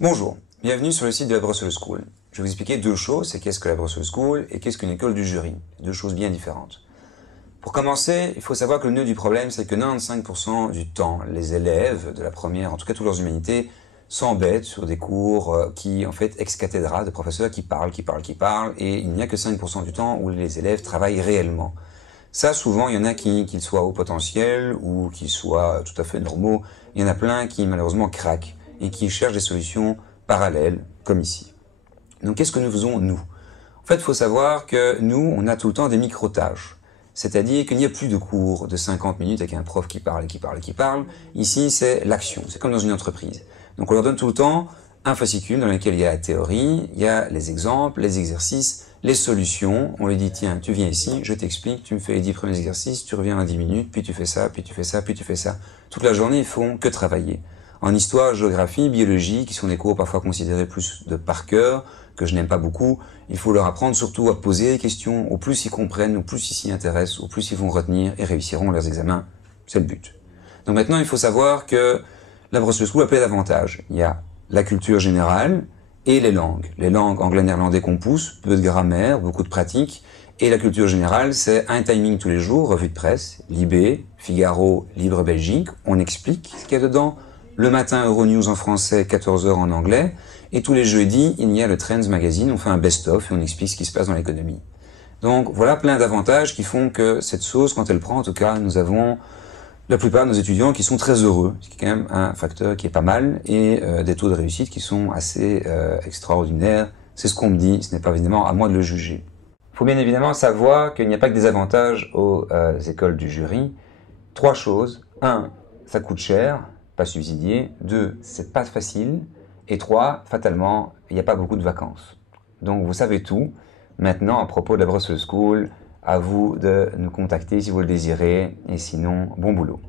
Bonjour, bienvenue sur le site de la Brussels School. Je vais vous expliquer deux choses, c'est qu'est-ce que la Brussels School et qu'est-ce qu'une école du jury. Deux choses bien différentes. Pour commencer, il faut savoir que le nœud du problème, c'est que 95% du temps, les élèves de la première, en tout cas toutes leurs humanités, s'embêtent sur des cours qui, en fait, ex cathedra, de professeurs qui parlent, et il n'y a que 5% du temps où les élèves travaillent réellement. Ça, souvent, il y en a qu'ils soient au potentiel ou qu'ils soient tout à fait normaux. Il y en a plein qui, malheureusement, craquent et qui cherchent des solutions parallèles, comme ici. Donc, qu'est-ce que nous faisons, nous? En fait, il faut savoir que nous, on a tout le temps des micro-tâches. C'est-à-dire qu'il n'y a plus de cours de 50 minutes avec un prof qui parle. Ici, c'est l'action. C'est comme dans une entreprise. Donc, on leur donne tout le temps un fascicule dans lequel il y a la théorie, il y a les exemples, les exercices, les solutions. On lui dit, tiens, tu viens ici, je t'explique, tu me fais les 10 premiers exercices, tu reviens dans 10 minutes, puis tu fais ça, puis tu fais ça, puis tu fais ça. Toute la journée, ils font que travailler. En histoire, géographie, biologie, qui sont des cours parfois considérés plus de par cœur, que je n'aime pas beaucoup, il faut leur apprendre surtout à poser des questions. Au plus ils comprennent, au plus ils s'y intéressent, au plus ils vont retenir et réussiront leurs examens. C'est le but. Donc maintenant, il faut savoir que la Brussels School a plein d'avantages. Il y a la culture générale et les langues. Les langues anglais, néerlandais qu'on pousse, peu de grammaire, beaucoup de pratique. Et la culture générale, c'est un timing tous les jours, revue de presse, Libé, Figaro, Libre Belgique. On explique ce qu'il y a dedans. Le matin, Euronews en français, 14 h en anglais. Et tous les jeudis, il y a le Trends Magazine, on fait un best-of et on explique ce qui se passe dans l'économie. Donc voilà plein d'avantages qui font que cette sauce, quand elle prend, en tout cas, nous avons la plupart de nos étudiants qui sont très heureux, ce qui est quand même un facteur qui est pas mal, et des taux de réussite qui sont assez extraordinaires. C'est ce qu'on me dit, ce n'est pas évidemment à moi de le juger. Il faut bien évidemment savoir qu'il n'y a pas que des avantages aux écoles du jury. Trois choses. 1, ça coûte cher, pas subsidié. 2, c'est pas facile. Et 3, fatalement, il n'y a pas beaucoup de vacances. Donc vous savez tout. Maintenant, à propos de la Brussels School, à vous de nous contacter si vous le désirez. Et sinon, bon boulot.